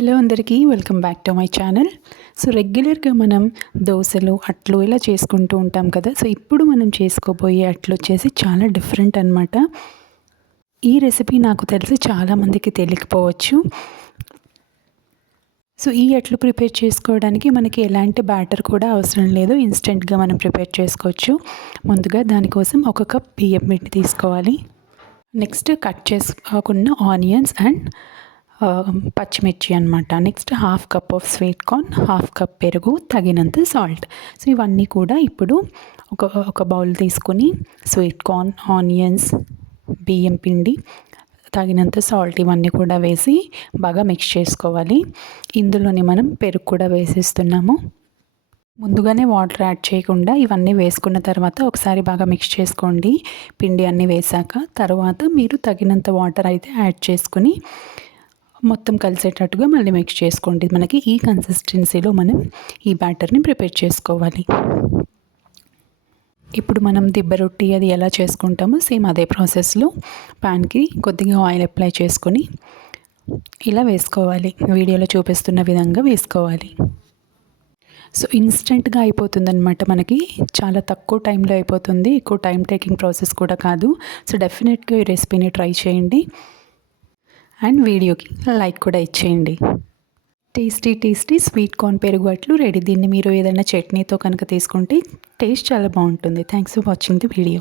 Hello అందరికీ welcome back to my channel. So రెగ్యులర్గా మనం దోశలు అట్లు ఇలా చేసుకుంటూ ఉంటాం కదా. సో ఇప్పుడు మనం చేసుకోబోయే అట్లు వచ్చేసి చాలా డిఫరెంట్ అనమాట. ఈ రెసిపీ నాకు తెలిసి చాలామందికి తెలియకపోవచ్చు. సో ఈ అట్లు ప్రిపేర్ చేసుకోవడానికి మనకి ఎలాంటి బ్యాటర్ కూడా అవసరం లేదు, ఇన్స్టెంట్గా మనం ప్రిపేర్ చేసుకోవచ్చు. ముందుగా దానికోసం ఒక కప్ బియ్యం పిండి తీసుకోవాలి. నెక్స్ట్ కట్ చేసుకున్న ఆనియన్స్ అండ్ పచ్చిమిర్చి అనమాట. Next half cup of sweet corn, half cup పెరుగు, తగినంత సాల్ట్. సో ఇవన్నీ కూడా ఇప్పుడు ఒక బౌల్ తీసుకుని స్వీట్ కార్న్, ఆనియన్స్, బియ్యం పిండి, తగినంత సాల్ట్ ఇవన్నీ కూడా వేసి బాగా మిక్స్ చేసుకోవాలి. ఇందులోని మనం పెరుగు కూడా వేసేస్తున్నాము. ముందుగానే వాటర్ యాడ్ చేయకుండా ఇవన్నీ వేసుకున్న తర్వాత ఒకసారి బాగా మిక్స్ చేసుకోండి. పిండి అన్నీ వేసాక తర్వాత మీరు తగినంత వాటర్ అయితే యాడ్ చేసుకుని మొత్తం కలిసేటట్టుగా మళ్ళీ మిక్స్ చేసుకోండి. మనకి ఈ కన్సిస్టెన్సీలో మనం ఈ బ్యాటర్ని ప్రిపేర్ చేసుకోవాలి. ఇప్పుడు మనం దిబ్బ రొట్టి అది ఎలా చేసుకుంటామో సేమ్ అదే ప్రాసెస్లో ప్యాన్కి కొద్దిగా ఆయిల్ అప్లై చేసుకొని ఇలా వేసుకోవాలి. వీడియోలో చూపిస్తున్న విధంగా వేసుకోవాలి. సో ఇన్స్టెంట్గా అయిపోతుందన్నమాట. మనకి చాలా తక్కువ టైంలో అయిపోతుంది. ఎక్కువ టైం టేకింగ్ ప్రాసెస్ కూడా కాదు. సో డెఫినెట్గా ఈ రెసిపీని ట్రై చేయండి అండ్ వీడియోకి లైక్ కూడా ఇచ్చేయండి. టేస్టీ స్వీట్ కార్న్ పెరుగు అట్లు రెడీ. దీన్ని మీరు ఏదైనా చట్నీతో కనుక తీసుకుంటే టేస్ట్ చాలా బాగుంటుంది. Thanks for watching the video.